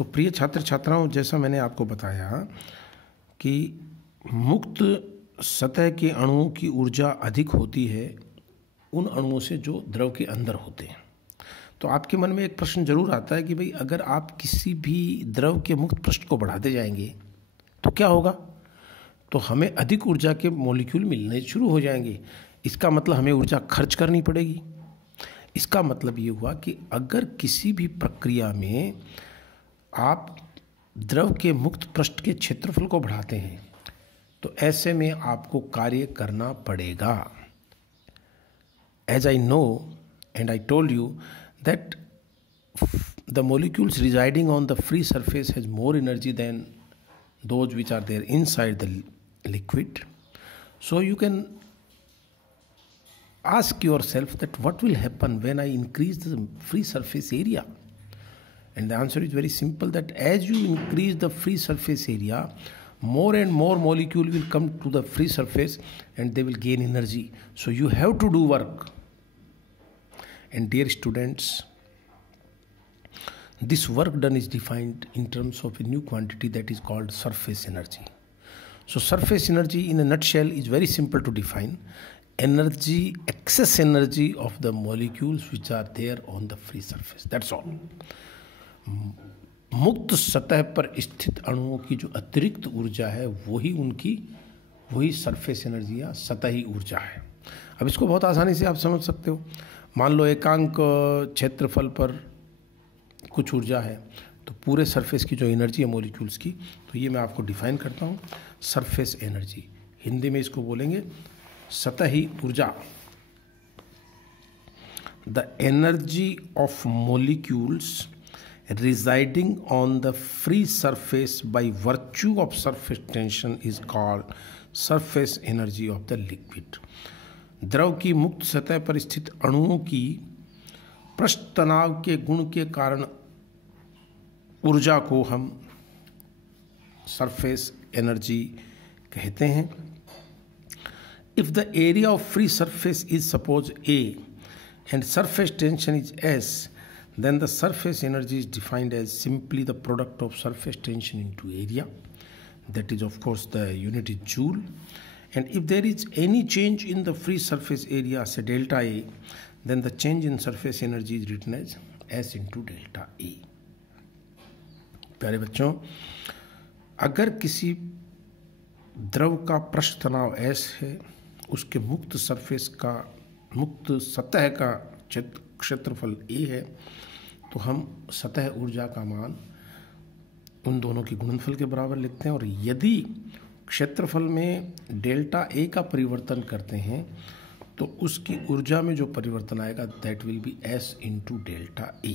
तो प्रिय छात्र छात्राओं, जैसा मैंने आपको बताया कि मुक्त सतह के अणुओं की ऊर्जा अधिक होती है उन अणुओं से जो द्रव के अंदर होते हैं। तो आपके मन में एक प्रश्न जरूर आता है कि भाई अगर आप किसी भी द्रव के मुक्त पृष्ठ को बढ़ाते जाएंगे तो क्या होगा? तो हमें अधिक ऊर्जा के मॉलिक्यूल मिलने शुरू हो जाएंगे। इसका मतलब हमें ऊर्जा खर्च करनी पड़ेगी। इसका मतलब ये हुआ कि अगर किसी भी प्रक्रिया में आप द्रव के मुक्त पृष्ठ के क्षेत्रफल को बढ़ाते हैं तो ऐसे में आपको कार्य करना पड़ेगा। As I know and I told you that the molecules residing on the free surface has more energy than those which are there inside the liquid. So you can ask yourself that what will happen when I increase the free surface area? And the answer is very simple, that as you increase the free surface area, more and more molecule will come to the free surface and they will gain energy. So you have to do work. And dear students, this work done is defined in terms of a new quantity that is called surface energy. So surface energy in a nutshell is very simple to define. Energy, excess energy of the molecules which are there on the free surface. That's all. मुक्त सतह पर स्थित अणुओं की जो अतिरिक्त ऊर्जा है वही सरफेस एनर्जी या सतही ऊर्जा है। अब इसको बहुत आसानी से आप समझ सकते हो। मान लो एकांक क्षेत्रफल पर कुछ ऊर्जा है तो पूरे सरफेस की जो एनर्जी है मॉलिक्यूल्स की, तो ये मैं आपको डिफाइन करता हूँ। सरफेस एनर्जी, हिंदी में इसको बोलेंगे सतही ऊर्जा। The energy of molecules residing on the free surface by virtue of surface tension is called surface energy of the liquid. द्रव की मुक्त सतह पर स्थित अणुओं की पृष्ठ तनाव के गुण के कारण ऊर्जा को हम सरफेस एनर्जी कहते हैं। If the area of free surface is suppose A and surface tension is S, then the surface energy is defined as simply the product of surface tension into area. That is, of course, the unit is joule. And if there is any change in the free surface area, say delta A, then the change in surface energy is written as S into delta A. प्यारे बच्चों, अगर किसी द्रव का पृष्ठ तनाव S है, उसके मुक्त सतह का क्षेत्रफल A है, तो हम सतह ऊर्जा का मान उन दोनों की गुणनफल के बराबर लिखते हैं। और यदि क्षेत्रफल में डेल्टा ए का परिवर्तन करते हैं तो उसकी ऊर्जा में जो परिवर्तन आएगा that will be S into delta A.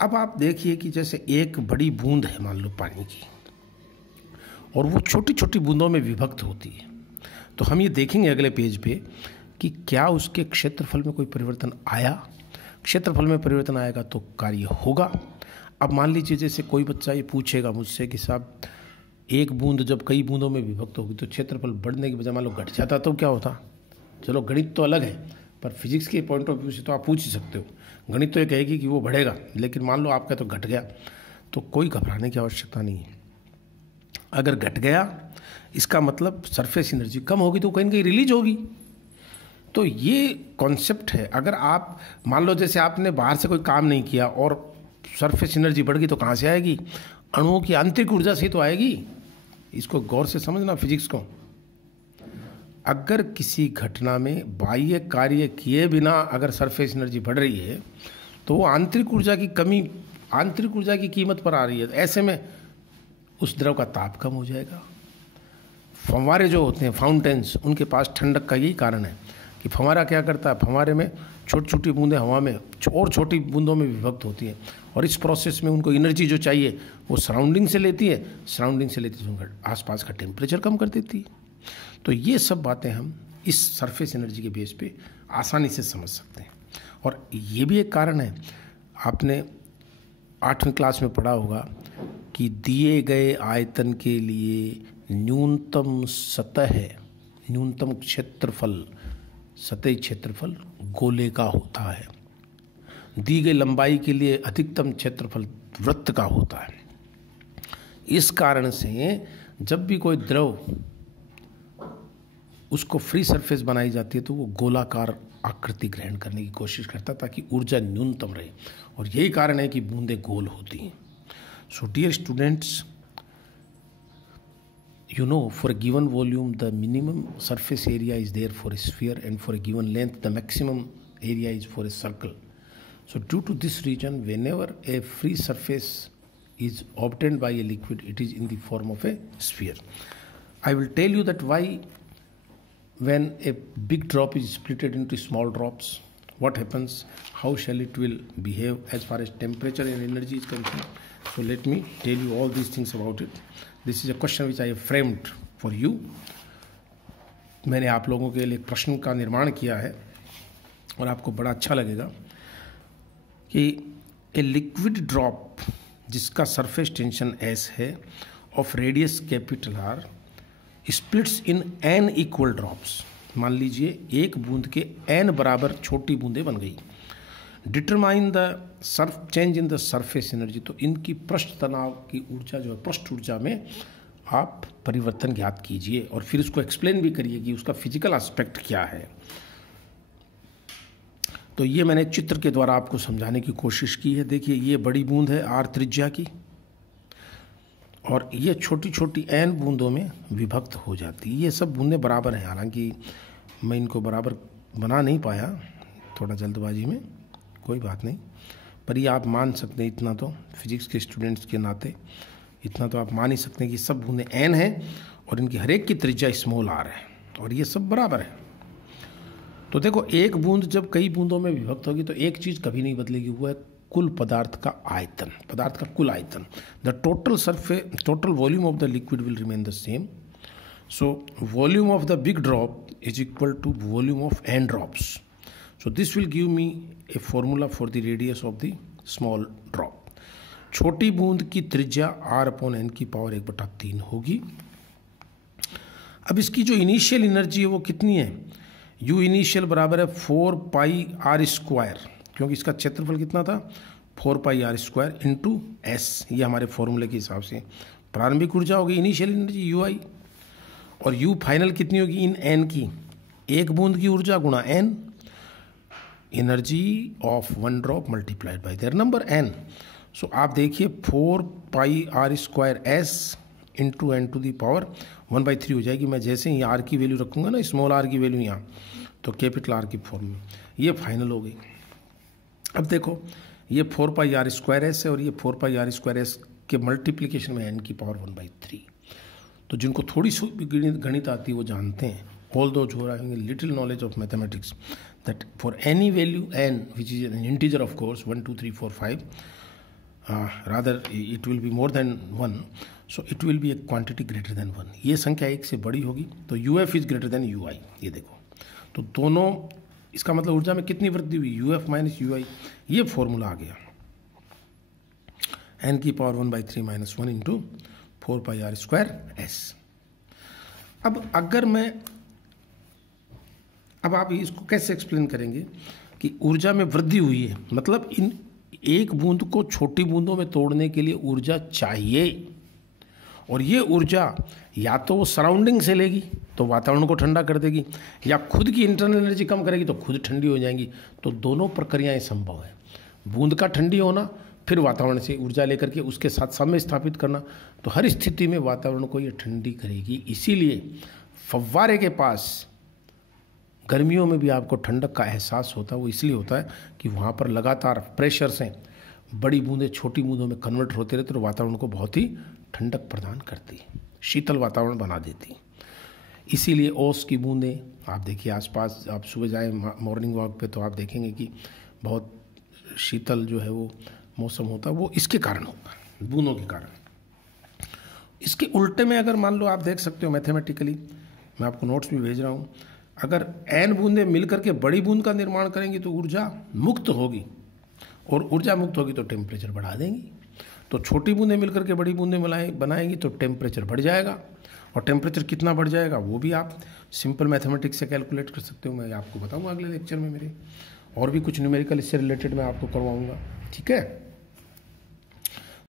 अब आप देखिए कि जैसे एक बड़ी बूंद है मान लो पानी की, और वो छोटी छोटी बूंदों में विभक्त होती है, तो हम ये देखेंगे अगले पेज पे कि क्या उसके क्षेत्रफल में कोई परिवर्तन आया। क्षेत्रफल में परिवर्तन आएगा तो कार्य होगा। अब मान लीजिए जैसे कोई बच्चा ये पूछेगा मुझसे कि साहब एक बूंद जब कई बूंदों में विभक्त होगी तो क्षेत्रफल बढ़ने की बजाय मान लो घट जाता तो क्या होता। चलो गणित तो अलग है, पर फिजिक्स के पॉइंट ऑफ व्यू से तो आप पूछ ही सकते हो। गणित तो ये कहेगी कि वो बढ़ेगा, लेकिन मान लो आपका तो घट गया, तो कोई घबराने की आवश्यकता नहीं है। अगर घट गया इसका मतलब सरफेस एनर्जी कम होगी तो कहीं ना कहीं रिलीज होगी। तो ये कॉन्सेप्ट है। अगर आप मान लो जैसे आपने बाहर से कोई काम नहीं किया और सरफेस एनर्जी बढ़ गई तो कहाँ से आएगी? अणुओं की आंतरिक ऊर्जा से तो आएगी। इसको गौर से समझना फिजिक्स को। अगर किसी घटना में बाह्य कार्य किए बिना अगर सरफेस एनर्जी बढ़ रही है तो वो आंतरिक ऊर्जा की कमी, आंतरिक ऊर्जा की कीमत पर आ रही है। ऐसे में उस द्रव का ताप कम हो जाएगा। फव्वारे जो होते हैं, फाउंटेन्स, उनके पास ठंडक का यही कारण है कि फव्वारा क्या करता है, फव्वारे में छोटी छोटी बूंदें हवा में और छोटी बूंदों में विभक्त होती हैं, और इस प्रोसेस में उनको एनर्जी जो चाहिए वो सराउंडिंग से लेती है, तो आसपास का टेम्परेचर कम कर देती है। तो ये सब बातें हम इस सरफेस एनर्जी के बेस पे आसानी से समझ सकते हैं। और ये भी एक कारण है, आपने 8वीं क्लास में पढ़ा होगा कि दिए गए आयतन के लिए न्यूनतम क्षेत्रफल, सतही क्षेत्रफल गोले का होता है। दी गई लंबाई के लिए अधिकतम क्षेत्रफल वृत्त का होता है। इस कारण से जब भी कोई द्रव उसको फ्री सरफेस बनाई जाती है तो वो गोलाकार आकृति ग्रहण करने की कोशिश करता है ताकि ऊर्जा न्यूनतम रहे, और यही कारण है कि बूंदें गोल होती हैं। So dear students, you know, for a given volume the minimum surface area is there for a sphere, and for a given length the maximum area is for a circle. So due to this reason, whenever a free surface is obtained by a liquid, it is in the form of a sphere. I will tell you that why, when a big drop is split into small drops, what happens, how shall it will behave as far as temperature and energy is concerned. So let me tell you all these things about it. This is a question which I have framed for you. मैंने आप लोगों के लिए एक प्रश्न का निर्माण किया है और आपको बड़ा अच्छा लगेगा कि ए लिक्विड ड्रॉप जिसका सरफेस टेंशन S है of radius capital R splits in n equal drops. मान लीजिए एक बूंद के n बराबर छोटी बूंदें बन गई। Determine the Surf change in the surface energy, तो इनकी पृष्ठ तनाव की ऊर्जा जो है पृष्ठ ऊर्जा में आप परिवर्तन ज्ञात कीजिए और फिर उसको एक्सप्लेन भी करिए कि उसका फिजिकल एस्पेक्ट क्या है। तो ये मैंने चित्र के द्वारा आपको समझाने की कोशिश की है। देखिए ये बड़ी बूंद है R त्रिज्या की और ये छोटी छोटी n बूंदों में विभक्त हो जाती है। ये सब बूंदें बराबर हैं, हालांकि मैं इनको बराबर बना नहीं पाया थोड़ा जल्दबाजी में, कोई बात नहीं, पर ये आप मान सकते हैं, इतना तो फिजिक्स के स्टूडेंट्स के नाते इतना तो आप मान ही सकते हैं कि सब बूंदें n हैं और इनकी हर एक की त्रिज्या स्मॉल r है और ये सब बराबर है। तो देखो एक बूंद जब कई बूंदों में विभक्त होगी तो एक चीज़ कभी नहीं बदलेगी, वो है कुल पदार्थ का आयतन, पदार्थ का कुल आयतन। The total volume of the liquid will remain the same. So volume of the big drop is equal to volume of n drops. So this will give me a formula for the radius of the small drop. छोटी बूंद की त्रिज्या R/n की power 1/3 होगी। अब इसकी जो initial energy है वो कितनी है, U इनिशियल बराबर है 4πr², क्योंकि इसका क्षेत्रफल कितना था 4πr² इंटू S, ये हमारे फॉर्मूले के हिसाब से प्रारंभिक ऊर्जा होगी इनिशियल एनर्जी UI, और U फाइनल कितनी होगी इन n की, एक बूंद की ऊर्जा गुणा n, energy of one drop multiplied by their number n। So आप देखिए 4πr² S into n to the power 1/3 हो जाएगी। मैं जैसे ही r की वैल्यू रखूँगा ना, स्मॉल r की वैल्यू यहाँ, तो कैपिटल R की फॉर्म में ये फाइनल हो गई। अब देखो ये 4πr² S है और ये 4πr² S के मल्टीप्लिकेशन में n की पावर 1/3। तो जिनको थोड़ी सी गणित आती है वो जानते हैं, all those who are having a little knowledge of mathematics, that for any value n which is an integer of course 1 2 3 4 5, rather it will be more than 1, so it will be a quantity greater than 1। ये संख्या एक से बड़ी होगी तो UF is greater than UI। ये देखो तो दोनों, इसका मतलब ऊर्जा में कितनी वृद्धि हुई, UF माइनस UI, ये फॉर्मूला आ गया n की power 1/3 minus 1 into 4πr² S। अब अगर मैं, अब आप इसको कैसे एक्सप्लेन करेंगे कि ऊर्जा में वृद्धि हुई है, मतलब इन एक बूंद को छोटी बूंदों में तोड़ने के लिए ऊर्जा चाहिए, और ये ऊर्जा या तो वो सराउंडिंग से लेगी तो वातावरण को ठंडा कर देगी, या खुद की इंटरनल एनर्जी कम करेगी तो खुद ठंडी हो जाएंगी। तो दोनों प्रक्रियाएं संभव है, बूंद का ठंडी होना फिर वातावरण से ऊर्जा लेकर के उसके साथ समय स्थापित करना, तो हर स्थिति में वातावरण को ये ठंडी करेगी। इसीलिए फव्वारे के पास गर्मियों में भी आपको ठंडक का एहसास होता है, वो इसलिए होता है कि वहाँ पर लगातार प्रेशर से बड़ी बूंदें छोटी बूंदों में कन्वर्ट होते रहते, तो वातावरण को बहुत ही ठंडक प्रदान करती है, शीतल वातावरण बना देती है। इसीलिए ओस की बूंदें आप देखिए आसपास, आप सुबह जाए मॉर्निंग वॉक पे तो आप देखेंगे कि बहुत शीतल जो है वो मौसम होता है, वो इसके कारण होता है, बूंदों के कारण। इसके उल्टे में अगर मान लो, आप देख सकते हो मैथमेटिकली, मैं आपको नोट्स भी भेज रहा हूँ, अगर n बूंदें मिलकर के बड़ी बूंद का निर्माण करेंगी तो ऊर्जा मुक्त होगी, और ऊर्जा मुक्त होगी तो टेम्परेचर बढ़ा देंगी। तो छोटी बूंदें मिलकर के बड़ी बूंदें बनाएंगी तो टेम्परेचर बढ़ जाएगा, और टेम्परेचर कितना बढ़ जाएगा वो भी आप सिंपल मैथमेटिक्स से कैलकुलेट कर सकते हो। मैं आपको बताऊंगा अगले लेक्चर में, मेरे और भी कुछ न्यूमेरिकल इससे रिलेटेड मैं आपको करवाऊंगा, ठीक है।